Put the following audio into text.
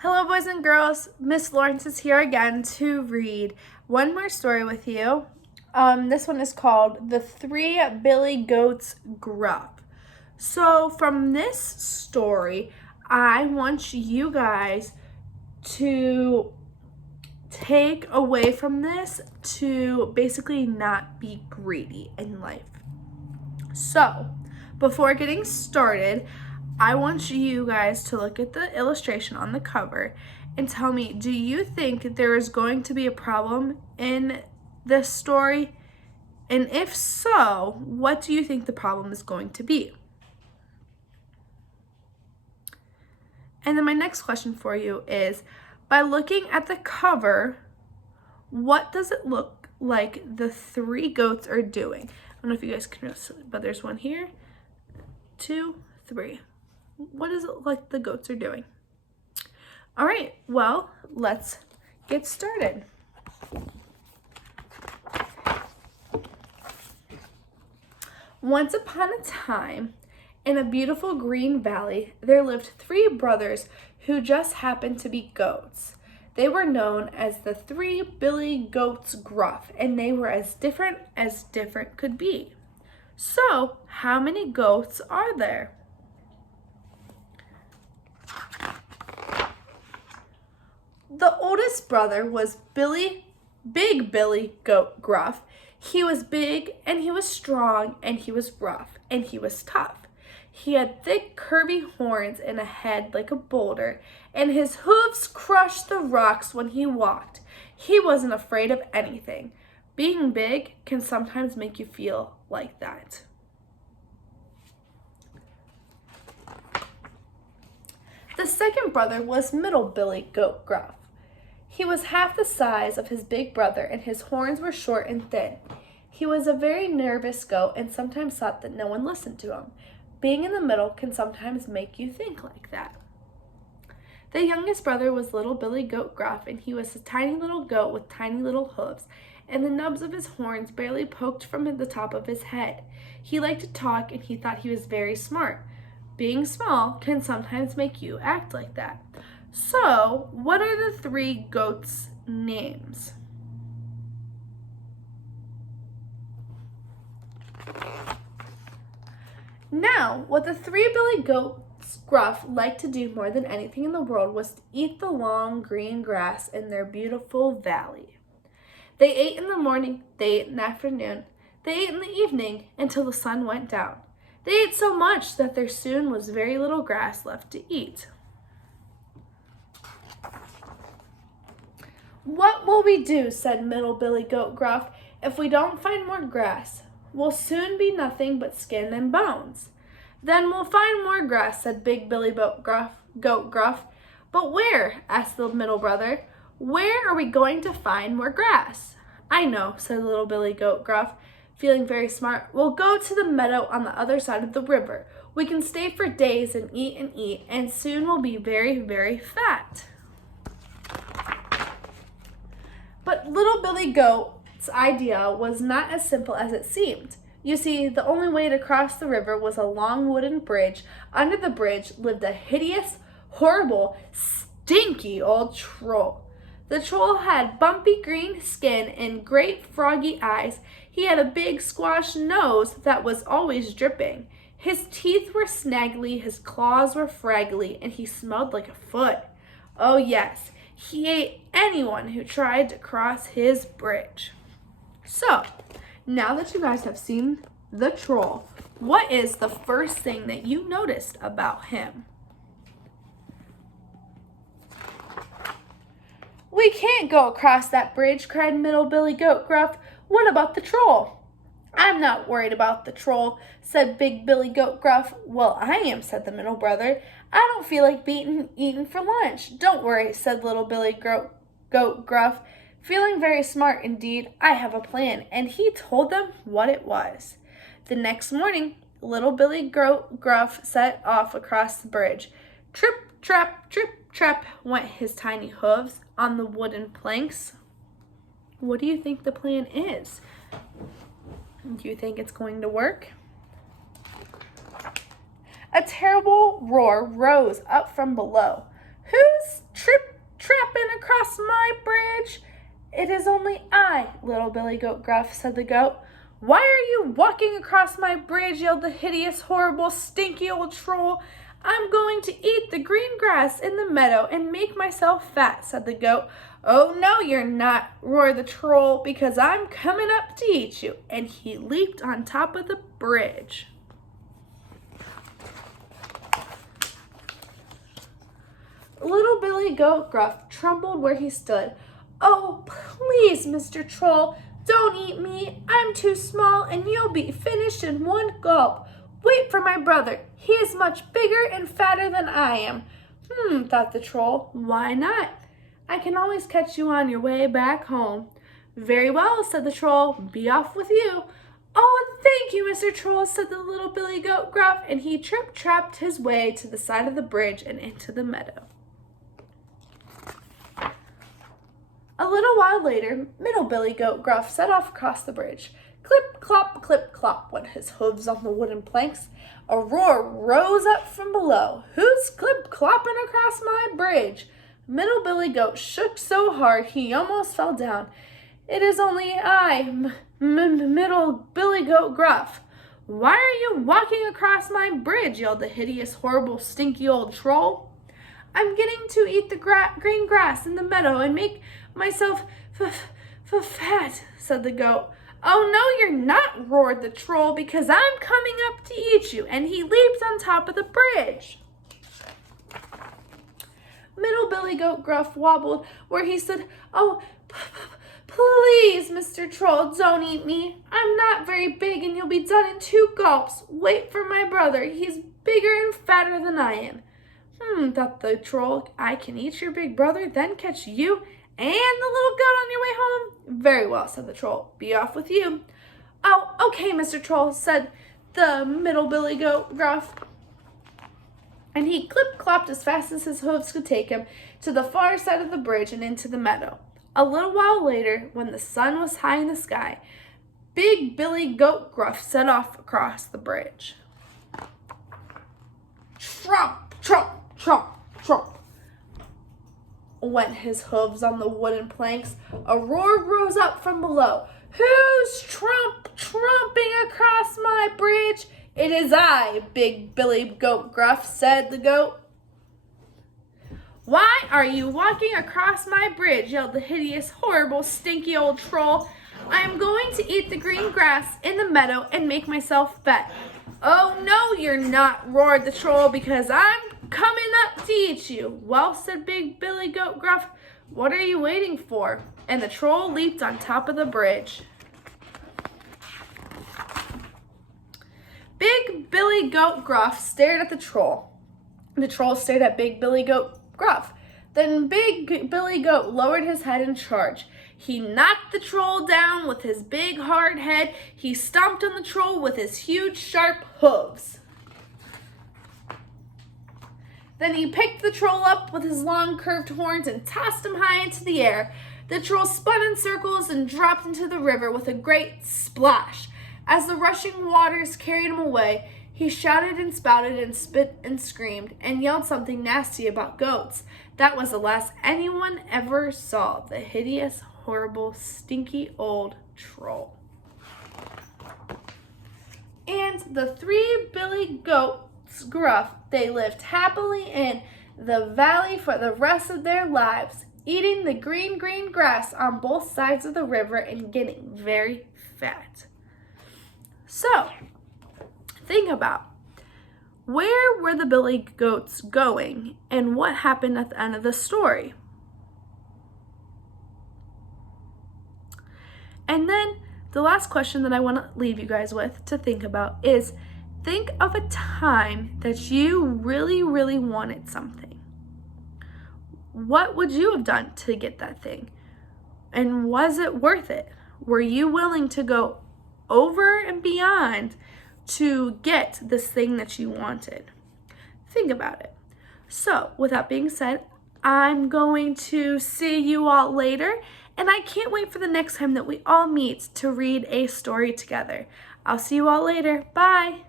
Hello, boys and girls. Miss Lawrence is here again to read one more story with you. This one is called The Three Billy Goats Gruff. So from this story, I want you guys to take away from this to basically not be greedy in life. So, before getting started, I want you guys to look at the illustration on the cover and tell me, do you think there is going to be a problem in this story? And if so, what do you think the problem is going to be? And then my next question for you is, by looking at the cover, what does it look like the three goats are doing? I don't know if you guys can notice, but there's one here, 2, 3. What does it look like the goats are doing? All right, well, let's get started. Once upon a time, in a beautiful green valley, there lived 3 brothers who just happened to be goats. They were known as the 3 Billy Goats Gruff, and they were as different could be. So, how many goats are there? The oldest brother was Big Billy Goat Gruff. He was big, and he was strong, and he was rough, and he was tough. He had thick, curvy horns and a head like a boulder, and his hooves crushed the rocks when he walked. He wasn't afraid of anything. Being big can sometimes make you feel like that. The second brother was Middle Billy Goat Gruff. He was half the size of his big brother, and his horns were short and thin. He was a very nervous goat and sometimes thought that no one listened to him. Being in the middle can sometimes make you think like that. The youngest brother was Little Billy Goat Gruff, and he was a tiny little goat with tiny little hooves, and the nubs of his horns barely poked from the top of his head. He liked to talk, and he thought he was very smart. Being small can sometimes make you act like that. So, what are the 3 goats' names? Now, what the 3 Billy Goats Gruff liked to do more than anything in the world was to eat the long green grass in their beautiful valley. They ate in the morning, they ate in the afternoon, they ate in the evening until the sun went down. They ate so much that there soon was very little grass left to eat. "What will we do," said Middle Billy Goat Gruff, "if we don't find more grass? We'll soon be nothing but skin and bones." "Then we'll find more grass," said Big Billy Goat Gruff. "But where?" asked the middle brother. "Where are we going to find more grass?" "I know," said Little Billy Goat Gruff, feeling very smart. "We'll go to the meadow on the other side of the river. We can stay for days and eat, and soon we'll be very, very fat." But Little Billy Goat's idea was not as simple as it seemed. You see, the only way to cross the river was a long wooden bridge. Under the bridge lived a hideous, horrible, stinky old troll. The troll had bumpy green skin and great froggy eyes. He had a big squash nose that was always dripping. His teeth were snaggly, his claws were fraggly, and he smelled like a foot. Oh yes, he ate anyone who tried to cross his bridge. So, now that you guys have seen the troll, what is the first thing that you noticed about him? "We can't go across that bridge," cried Middle Billy Goat Gruff. "What about the troll?" "I'm not worried about the troll," said Big Billy Goat Gruff. "Well, I am," said the middle brother. "I don't feel like eating for lunch." "Don't worry," said Little Billy Goat Gruff, feeling very smart indeed. "I have a plan," and he told them what it was. The next morning, Little Billy Goat Gruff set off across the bridge. Trip, trap, went his tiny hooves on the wooden planks. What do you think the plan is? Do you think it's going to work? A terrible roar rose up from below. "Who's tripping across my bridge? It is only I, little Billy Goat Gruff, said the goat. Why are you walking across my bridge? Yelled the hideous, horrible, stinky old troll. I'm going to eat the green grass in the meadow and make myself fat, said the goat. Oh, no, you're not, roared the troll, because I'm coming up to eat you. And he leaped on top of the bridge. Little Billy Goat Gruff trembled where he stood. Oh, please, Mr. Troll, don't eat me. I'm too small and you'll be finished in one gulp. Wait for my brother. He is much bigger and fatter than I am. Thought the troll. Why not? I can always catch you on your way back home. Very well, said the troll. Be off with you. Oh, thank you, Mr. Troll, said the little Billy Goat Gruff, and he trip-trapped his way to the side of the bridge and into the meadow. A little while later, Middle Billy Goat Gruff set off across the bridge. Clip, clop, clip, clop went his hooves on the wooden planks. A roar rose up from below. Who's clip-clopping across my bridge? Middle Billy Goat shook so hard he almost fell down. It is only I, Middle Billy Goat Gruff. Why are you walking across my bridge? Yelled the hideous, horrible, stinky old troll. I'm getting to eat the green grass in the meadow and make myself fat, said the goat. Oh, no, you're not, roared the troll, because I'm coming up to eat you, and he leaped on top of the bridge. Middle Billy Goat Gruff wobbled where he stood. Oh, please, Mr. Troll, don't eat me. I'm not very big, and you'll be done in 2 gulps. Wait for my brother. He's bigger and fatter than I am. Thought the troll. I can eat your big brother, then catch you and the little goat on your way home? Very well, said the troll. Be off with you. Oh, okay, Mr. Troll, said the Middle Billy Goat Gruff. And he clip-clopped as fast as his hooves could take him to the far side of the bridge and into the meadow. A little while later, when the sun was high in the sky, Big Billy Goat Gruff set off across the bridge. Trump, trump, trump, trump went his hooves on the wooden planks. A roar rose up from below. Who's trumping across my bridge? It is I, Big Billy Goat Gruff, said the goat. Why are you walking across my bridge? Yelled the hideous, horrible, stinky old troll. I am going to eat the green grass in the meadow and make myself fat. Oh, no, you're not, roared the troll, because I'm coming up to eat you. Well, said Big Billy Goat Gruff, what are you waiting for? And the troll leaped on top of the bridge. Big Billy Goat Gruff stared at the troll. The troll stared at Big Billy Goat Gruff. Then Big Billy Goat lowered his head and charged. He knocked the troll down with his big hard head. He stomped on the troll with his huge sharp hooves. Then he picked the troll up with his long curved horns and tossed him high into the air. The troll spun in circles and dropped into the river with a great splash. As the rushing waters carried him away, he shouted and spouted and spit and screamed and yelled something nasty about goats. That was the last anyone ever saw the hideous, horrible, stinky old troll. And the 3 Billy Goats Gruff, they lived happily in the valley for the rest of their lives, eating the green grass on both sides of the river and getting very fat. So, think about, where were the Billy Goats going and what happened at the end of the story? And then the last question that I want to leave you guys with to think about is, think of a time that you really, really wanted something. What would you have done to get that thing? And was it worth it? Were you willing to go over and beyond to get this thing that you wanted? Think about it. So, with that being said, I'm going to see you all later, and I can't wait for the next time that we all meet to read a story together. I'll see you all later. Bye.